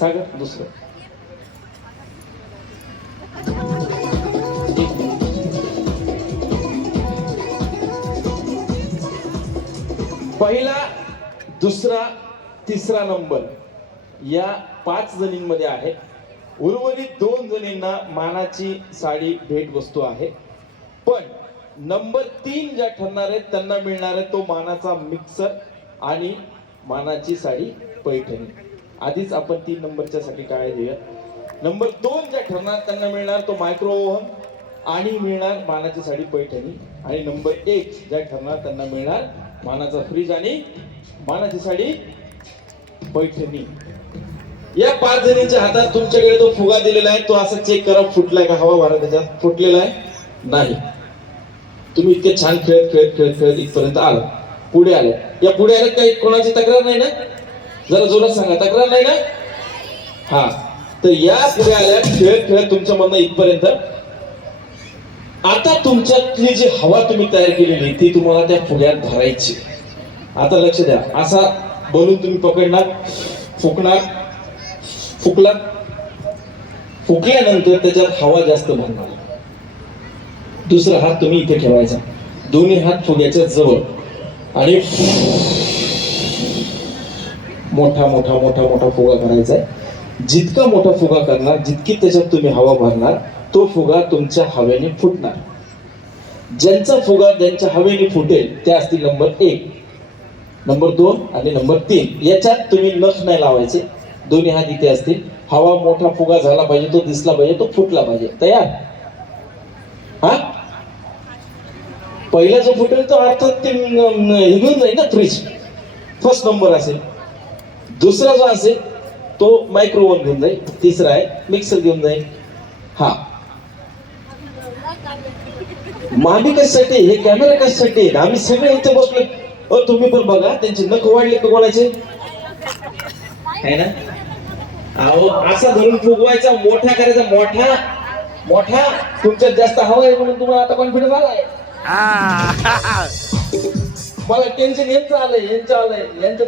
सागर दुसरं पहिला दुसरा तिसरा नंबर. या पाच जणींमध्ये आहे. उर्वरित दोन जणींना मानाची साडी भेट वस्तू आहे. पण नंबर तीन ज्या ठरणार आहेत त्यांना मिळणार आहे तो मानाचा मिक्सर आणि मानाची साडी पैठणी. आधीच आपण तीन नंबरच्या साठी काय देऊया नंबर दोन ज्या ठरणार त्यांना मिळणार तो मायक्रो ओव्हन आणि मिळणार मानाची साडी पैठणी. आणि नंबर एक ज्या ठरणार त्यांना मिळणार मानाचा फ्रीज आणि मानाची साडी पैठणी. या पाच जणींच्या हातात तुमच्याकडे तो फुगा दिलेला आहे. तो असं चेक करा फुटलाय का हवा भरा त्याच्यात? फुटलेला आहे? नाही. तुम्ही इतके छान खेळत खेळत खेळत खेळत इथपर्यंत आला. पुढे आले. या पुढे आल्यात काही कोणाची तक्रार नाही ना? जरा जोरात सांगा. तक्रार नाही ना? हा. तर या पुढे आल्या खेळत खेळत तुमच्या मधनं इथपर्यंत. आता तुमच्यातली जी हवा तुम्ही तयार केलेली ती तुम्हाला त्या फुग्यात भरायची आता लक्ष द्या. असा बलून तुम्ही पकडणार फुकणार फुकला फुकल्यानंतर त्याच्यात हवा जास्त भरणार. दुसरा हात तुम्ही इथे ठेवायचा. दोन्ही हात फुग्याच्या जवळ. आणि मोठा मोठा मोठा मोठा फुगा करायचा आहे. जितका मोठा फुगा करणार जितकी त्याच्यात तुम्ही हवा भरणार तो फुगा तुमच्या हवेने फुटणार. ज्यांचा फुगा ज्यांच्या हवेने फुटेल ते असतील नंबर एक. नंबर दोन आणि नंबर तीन. याच्यात तुम्ही नख नाही लावायचे. दोन्ही हात इथे असतील. हवा मोठा फुगा झाला पाहिजे तो दिसला पाहिजे तो फुटला पाहिजे. तयार? हा? पहिला जो फुटेल तो अर्थात ते अं, जाईल ना फ्रीज. फर्स्ट नंबर असेल. दुसरा जो असेल तो मायक्रोवन घेऊन जाईल. तिसरा आहे मिक्सर घेऊन जाईल. हा. मामी कशासाठी? हे कॅमेरा कशासाठी? आम्ही सगळे इथे बसलो. अ तुम्ही पण बघा त्यांचे नख वाढले का कोणाचे? है ना? अहो असा धरून फुगवायचा मोठा करायचा मोठा मोठा. तुमच्यात जास्त हवा आहे म्हणून तुम्हाला आता कॉन्फिडन्स आलाय. मला टेन्शन यांचं आलंय यांचं आलंय. यांच्यात